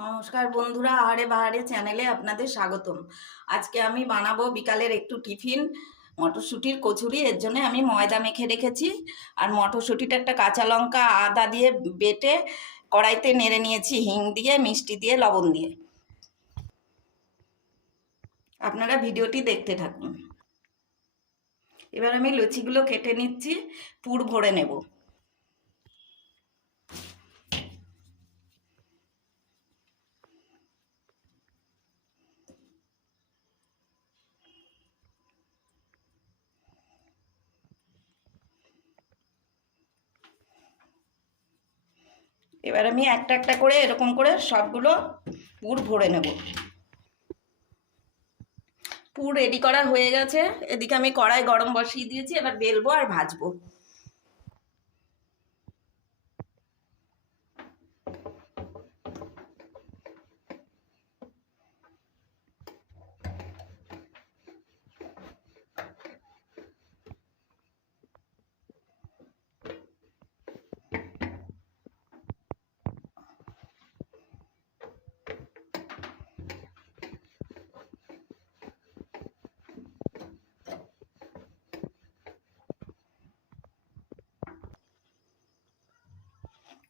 নমস্কার বন্ধুরা, আহারে বাহারে চ্যানেলে আপনাদের স্বাগতম। আজকে আমি বানাবো বিকালের একটু টিফিন, মটরশুঁটির কচুরি। এর জন্য আমি ময়দা মেখে রেখেছি, আর মটরশুঁটিটা একটা কাঁচা লঙ্কা আদা দিয়ে বেটে কড়াইতে নেড়ে নিয়েছি, হিং দিয়ে, মিষ্টি দিয়ে, লবণ দিয়ে। আপনারা ভিডিওটি দেখতে থাকুন। এবার আমি লুচিগুলো কেটে নিচ্ছি, পুর ভরে নেব। এবার আমি একটা একটা করে এরকম করে সবগুলো পুর ভরে নেব। পুর রেডি করা হয়ে গেছে। এদিকে আমি কড়াই গরম বসিয়ে দিয়েছি, এবার বেলবো আর ভাজবো।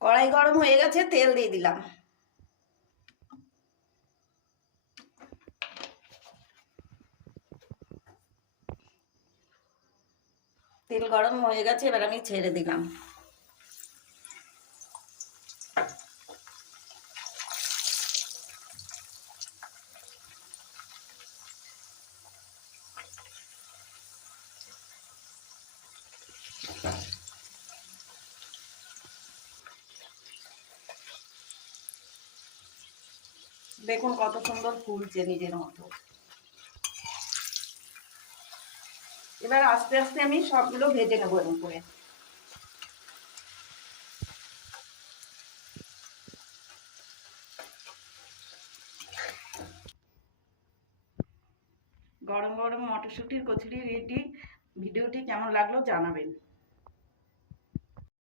কড়াই গরম হয়ে গেছে, তেল দিয়ে দিলাম। তেল গরম হয়ে গেছে, এবার আমি ছেড়ে দিলাম। দেখুন কত সুন্দর ফুলছে নিজের মতো। এবার আস্তে আস্তে আমি সবগুলো ভেজে নেবো এরকম করে। গরম গরম মটরশুঁটির কচুরি রেডি। ভিডিওটি কেমন লাগলো জানাবেন।